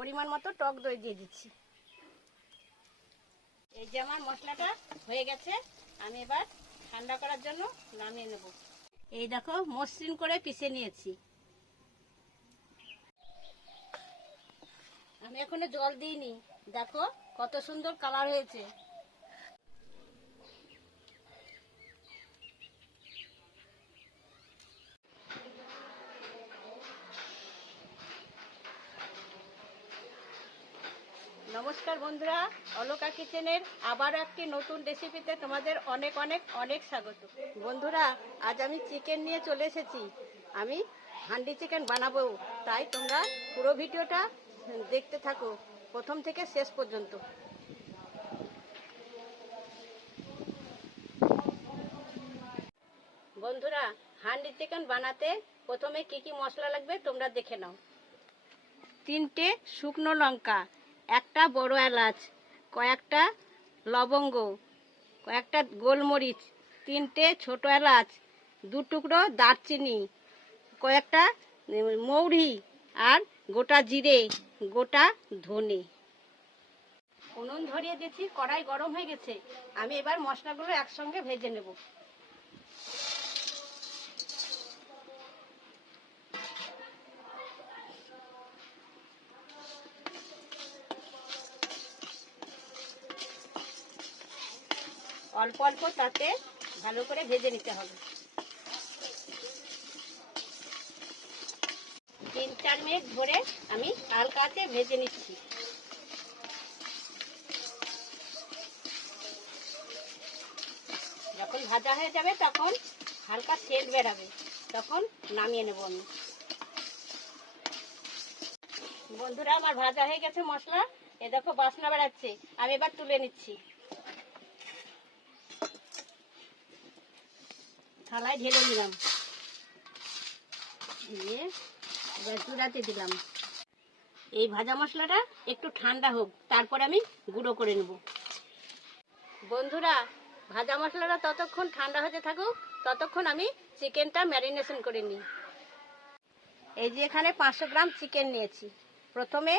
পরিমাণ মতো টক দই দিয়ে দিচ্ছি। এই যে আমার মশলাটা হয়ে গেছে, আমি এবার ঠান্ডা করার জন্য নামিয়ে নেব। এই দেখো মসৃণ করে পিষে নিয়েছি। আমি এখনো জল দিইনি, দেখো কত সুন্দর কালার হয়েছে। নমস্কার বন্ধুরা, অলোকা কিচেনের আবার একটি নতুন রেসিপিতে তোমাদের অনেক অনেক অনেক স্বাগত। বন্ধুরা, আজ আমি চিকেন নিয়ে চলে এসেছি। আমি হান্ডি চিকেন বানাবো, তাই তোমরা পুরো ভিডিওটা দেখতে থাকো প্রথম থেকে শেষ পর্যন্ত। বন্ধুরা, হান্ডি চিকেন বানাতে প্রথমে কি কি মশলা লাগবে তোমরা দেখে নাও। 3টে শুকনো লঙ্কা, একটা বড় এলাচ, কয়েকটা লবঙ্গ, কয়েকটা গোলমরিচ, 3টে ছোট এলাচ, 2 টুকরো দারচিনি, কয়েকটা মৌরি আর গোটা জিরে, গোটা ধনে। উনুন ধরিয়ে দিয়েছি, কড়াই গরম হয়ে গেছে। আমি এবার মশলাগুলো একসঙ্গে ভেজে নেব। অল্প অল্প তাতে ভালো করে ভেজে নিতে হবে। 3-4 মিনিট ধরে আমি হালকা আঁচে ভেজে নিচ্ছি। যখন ভাজা হয়ে যাবে তখন হালকা সেন্ট বেরাবে, তখন নামিয়ে নেব আমি। বন্ধুরা, আমার ভাজা হয়ে গেছে মশলা, এ দেখো বাসনা বেরাচ্ছে। আমি এবার তুলে নিচ্ছি, থালায় ঢেলে নিলাম, দিয়ে এবার চুলাতে দিলাম। এই ভাজা মশলাটা একটু ঠান্ডা হোক, তারপর আমি গুঁড়ো করে নেব। বন্ধুরা, ভাজা মশলাটা ততক্ষণ ঠান্ডা হতে থাকুক, ততক্ষণ আমি চিকেনটা ম্যারিনেশন করে নিই। এই যে এখানে 500 গ্রাম চিকেন নিয়েছি। প্রথমে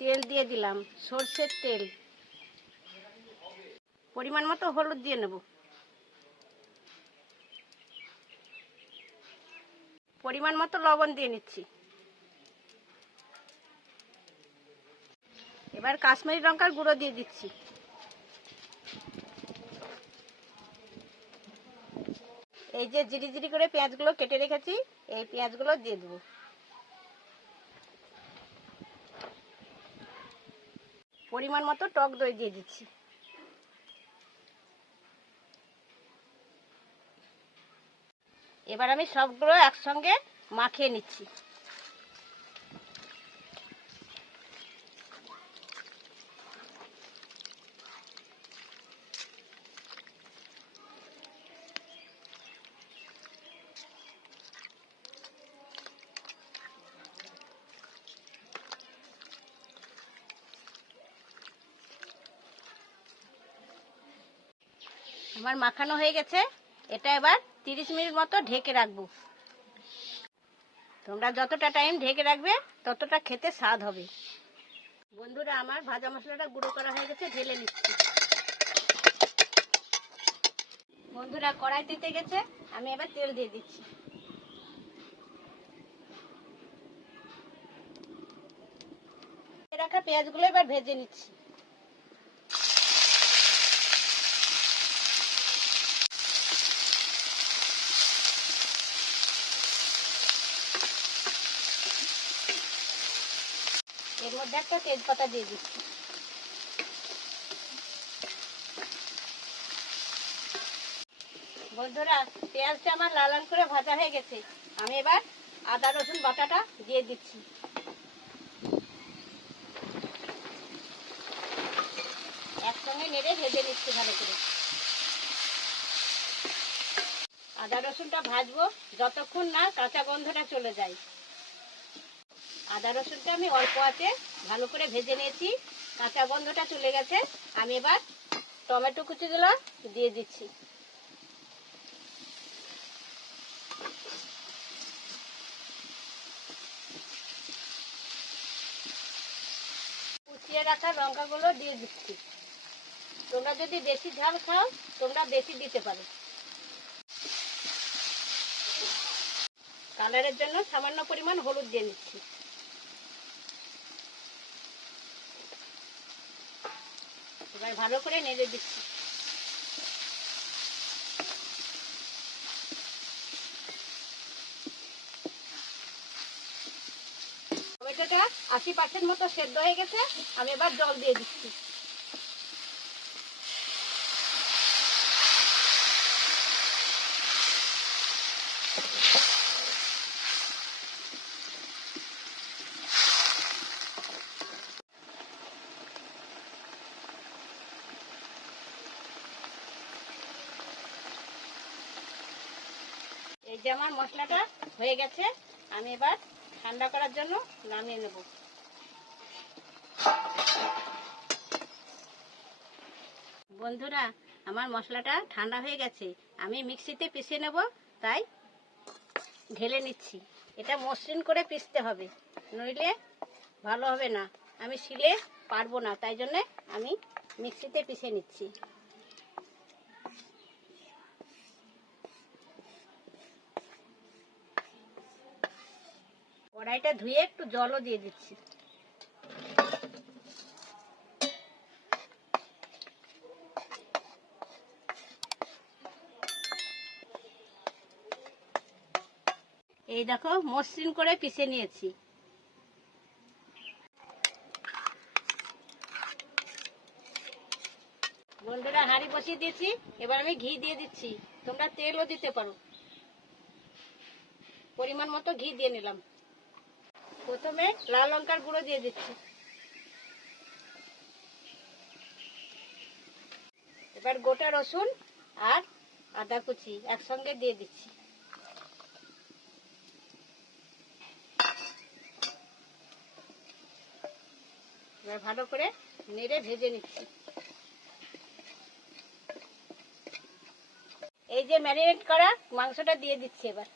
তেল দিয়ে দিলাম, সরষের তেল। পরিমাণ মতো হলুদ দিয়ে নেব। পরিমাণ মতো লবণ দিয়ে নিচ্ছি। এবার কাশ্মীরি লঙ্কার গুঁড়ো দিয়ে দিচ্ছি। এই যে জিরি জিরি করে পেঁয়াজগুলো কেটে রেখেছি, এই পেঁয়াজগুলো দিয়ে দেবো। পরিমাণ মতো টক দই দিয়ে দিচ্ছি। এবার আমি সবগুলো একসঙ্গে মাখিয়ে নিচ্ছি। আমার মাখানো হয়ে গেছে, এটা এবার 30 মিনিট মতো ঢেকে রাখবো। তোমরা যতটা টাইম ঢেকে রাখবে ততটা খেতে স্বাদ হবে। বন্ধুরা, আমার ভাজা মশলাটা গুঁড়ো করা হয়ে গেছে, ঢেলে নিচ্ছি। বন্ধুরা, কড়াই তেতে গেছে, আমি এবার তেল দিয়ে দিচ্ছি। রাখা পেঁয়াজগুলো এবার ভেজে নিচ্ছি। এর মধ্যে একটা তেজপাতা দিয়ে দিচ্ছি। বন্ধুরা, পেঁয়াজটা আমার লাল লাল করে ভাজা হয়ে গেছে। আমি এবার আদা রসুন বাটাটা দিয়ে দিচ্ছি। একসঙ্গে নেড়ে ভেজে নিচ্ছি ভালো করে। আদা রসুনটা ভাজবো যতক্ষণ না কাঁচা গন্ধটা চলে যায়। আদা রসুনটা আমি অল্প আঁচে ভালো করে ভেজে নিয়েছি, কাঁচা গন্ধটা চলে গেছে। আমি এবার টমেটো কুচিগুলো দিয়ে দিচ্ছি। কুচিয়ে রাখা লঙ্কাগুলো দিয়ে দিচ্ছি। তোমরা যদি বেশি ঝাল খাও তোমরা বেশি দিতে পারো। কালারের জন্য সামান্য পরিমাণ হলুদ দিয়ে নিচ্ছি। এবার ভালো করে নেড়ে দিচ্ছি। টমেটোটা 80% মতো সেদ্ধ হয়ে গেছে। আমি এবার জল দিয়ে দিচ্ছি। এই যে আমার মশলাটা হয়ে গেছে, আমি এবার ঠান্ডা করার জন্য নামিয়ে নেব। বন্ধুরা, আমার মশলাটা ঠান্ডা হয়ে গেছে, আমি মিক্সিতে পিষে নেব, তাই ঢেলে নিচ্ছি। এটা মসৃণ করে পিষতে হবে, নইলে ভালো হবে না। আমি শিলে পারবো না, তাই জন্যে আমি মিক্সিতে পিষে নিচ্ছি। কড়াইটা ধুয়ে একটু জলও দিয়ে দিচ্ছি। এই দেখো, মসৃণ করে পিষে নিয়েছি। বন্ধুরা, হাঁড়ি বসিয়ে দিয়েছি, এবার আমি ঘি দিয়ে দিচ্ছি। তোমরা তেলও দিতে পারো। পরিমাণ মতো ঘি দিয়ে নিলাম। প্রথমে লাল লঙ্কার গুঁড়ো দিয়ে দিচ্ছি। এবার গোটা রসুন আর আদা কুচি একসঙ্গে দিয়ে দিচ্ছি। এবার ভালো করে নেড়ে ভেজে নিচ্ছি। এই যে ম্যারিনেট করা মাংসটা দিয়ে দিচ্ছি। এবার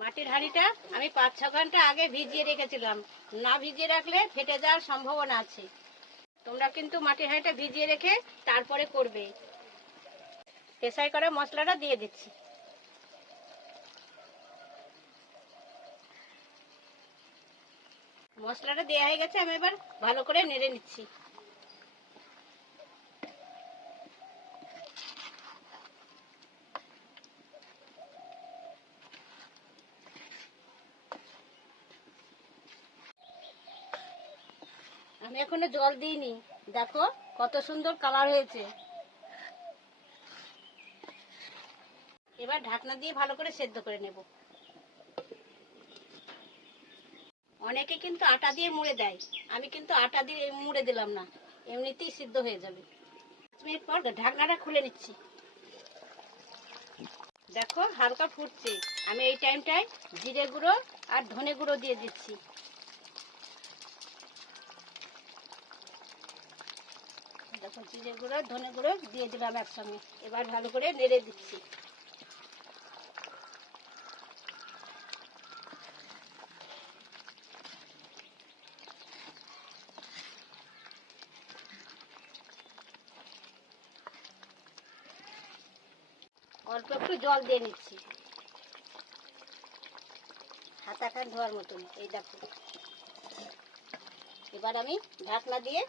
মাটির হাঁড়িটা আমি 5-6 ঘন্টা আগে ভিজিয়ে রেখেছিলাম। না ভিজিয়ে রাখলে ফেটে যাওয়ার সম্ভাবনা আছে। তোমরা কিন্তু মাটির হাঁড়িটা ভিজিয়ে রেখে তারপরে করবে। পেশাই করে মশলাটা দিয়ে দিচ্ছি। মশলাটা দেওয়া হয়ে গেছে, আমি এবার ভালো করে নেড়ে নিচ্ছি। আমি এখনো জল দিইনি, দেখো কত সুন্দর কালার হয়েছে। এবার ঢাকনা দিয়ে ভালো করে সেদ্ধ করে নেব। অনেকে কিন্তু আটা দিয়ে মুড়ে দেয়, আমি কিন্তু আটা দিয়ে মুড়ে দিলাম না, এমনিতেই সিদ্ধ হয়ে যাবে। 5 মিনিট পর ঢাকনাটা খুলে নিচ্ছি। দেখো হালকা ফুটছে, আমি এই টাইমটায় জিরে গুঁড়ো আর ধনে গুঁড়ো দিয়ে দিচ্ছি। দেখো জিরে গুঁড়ো ধনে গুঁড়ো দিয়ে দিলাম একসঙ্গে। এবার ভালো করে নেড়ে দিচ্ছি। অল্প একটু জল দিয়ে নিচ্ছি, হাতাখান ধোয়ার মতন। এই দেখো, এবার আমি ঢাকনা দিয়ে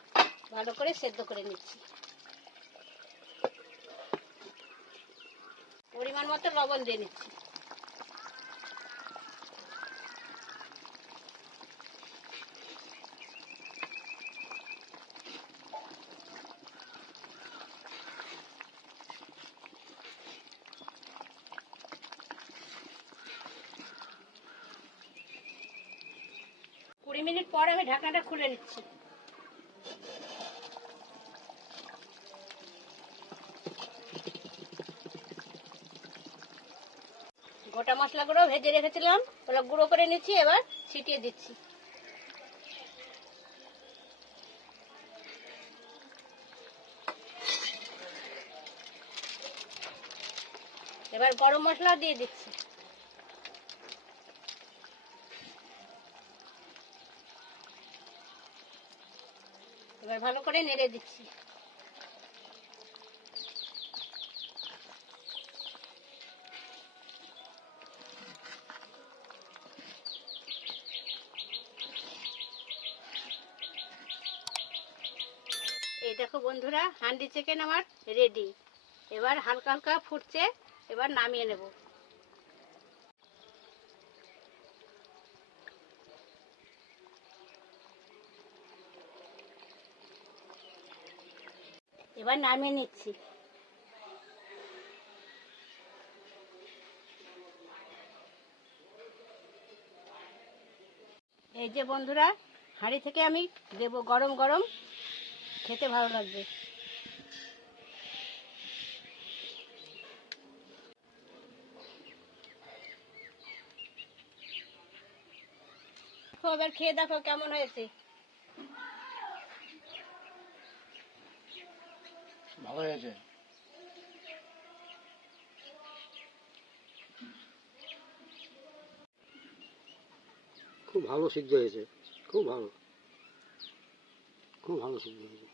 ভালো করে সেদ্ধ করে নিচ্ছি। পরিমাণ মতো লবণ দিয়ে নিচ্ছি। কুড়ি মিনিট পর আমি ঢাকনাটা খুলে নিচ্ছি। গোটা মশলাগুলো ভেজে রেখেছিলাম, ওগুলো গুঁড়ো করে নিচ্ছি, এবার ছিটিয়ে দিচ্ছি। এবার গরম মশলা দিয়ে দিচ্ছি। এবার ভালো করে নেড়ে দিচ্ছি। এই দেখো বন্ধুরা, হান্ডি চিকেন আমার রেডি। এবার হালকা হালকা ফুটছে, এবার নামিয়ে নেব। এবার নামিয়ে নিচ্ছি। এই যে বন্ধুরা, হাঁড়ি থেকে আমি দেব গরম গরম, খেতে ভালো লাগবে। এবার খেয়ে দেখো কেমন হয়েছে। ভালো হয়েছে। খুব ভালো সিদ্ধ হয়েছে, খুব ভালো, খুব ভালো সিদ্ধ হয়েছে।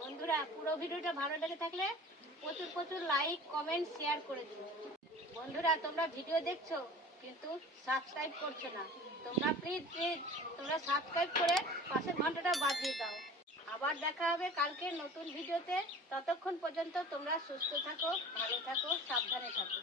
বন্ধুরা, পুরো ভিডিওটা ভালো লেগে থাকলে প্রচুর প্রচুর লাইক, কমেন্ট, শেয়ার করে দিও। বন্ধুরা, তোমরা ভিডিও দেখছো কিন্তু সাবস্ক্রাইব করছো না। তোমরা প্লিজ তোমরা সাবস্ক্রাইব করে পাশের ঘন্টাটা বাজিয়ে দাও। আবার দেখা হবে কালকে নতুন ভিডিওতে। ততক্ষণ পর্যন্ত তোমরা সুস্থ থাকো, ভালো থাকো, সাবধানে থাকো।